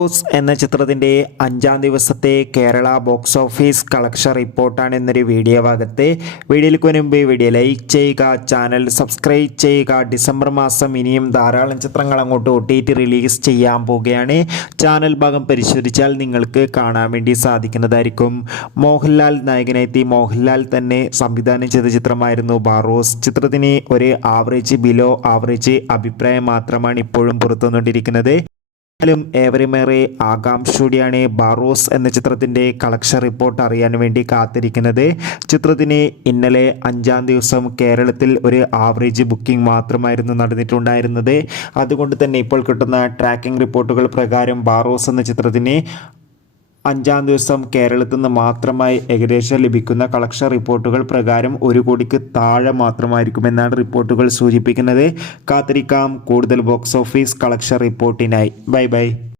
House എന്ന ചിത്രത്തിൻ്റെ 5-ാം ദിവസത്തെ കേരള ബോക്സ് ഓഫീസ് കളക്ഷൻ റിപ്പോർട്ടാണ് എന്നൊരു വീഡിയോ ഭാഗത്ത്. വീഡിയോയിലേക്ക് മുൻപ് വീഡിയോ ലൈക്ക് ചെയ്യുക, ചാനൽ സബ്സ്ക്രൈബ് ചെയ്യുക. ഡിസംബർ മാസം ഇനിയും ധാരാളം ചിത്രങ്ങൾ അങ്ങോട്ട് OTT റിലീസ് ചെയ്യാൻ പോവുകയാണ്. ചാനൽ ഭാഗം പരിശോധിച്ചാൽ നിങ്ങൾക്ക് കാണാൻ വേണ്ടി സാധിക്കുന്നതായിരിക്കും. മോഹൻലാൽ നായകനെത്തി മോഹൻലാൽ തന്നെ സംവിധാനം ചെയ്ത ചിത്രമായിരുന്നു ബാറോസ്. ചിത്രത്തിന് ഒരു ആവറേജ് ബിലോ ആവറേജ് അഭിപ്രായം മാത്രമാണ് ഇപ്പോഴും പുറത്തുവന്നുകൊണ്ടിരിക്കുന്നത്. ഏവരുമേറെ ആകാംക്ഷയോടെയാണ് ബാറോസ് എന്ന ചിത്രത്തിൻ്റെ കളക്ഷൻ റിപ്പോർട്ട് അറിയാൻ വേണ്ടി കാത്തിരിക്കുന്നത്. ചിത്രത്തിന് ഇന്നലെ 5-ാം ദിവസം കേരളത്തിൽ ഒരു ആവറേജ് ബുക്കിംഗ് മാത്രമായിരുന്നു നടന്നിട്ടുണ്ടായിരുന്നത്. അതുകൊണ്ട് തന്നെ ഇപ്പോൾ കിട്ടുന്ന ട്രാക്കിംഗ് റിപ്പോർട്ടുകൾ പ്രകാരം ബാറോസ് എന്ന ചിത്രത്തിന് 5-ാം ദിവസം കേരളത്തിൽ നിന്ന് മാത്രമായി ഏകദേശം ലഭിക്കുന്ന കളക്ഷൻ റിപ്പോർട്ടുകൾ പ്രകാരം 1 കോടിക്ക് താഴെ മാത്രമായിരിക്കുമെന്നാണ് റിപ്പോർട്ടുകൾ സൂചിപ്പിക്കുന്നത്. കാത്തിരിക്കാം കൂടുതൽ ബോക്സ് ഓഫീസ് കളക്ഷൻ റിപ്പോർട്ടിനായി. ബൈ.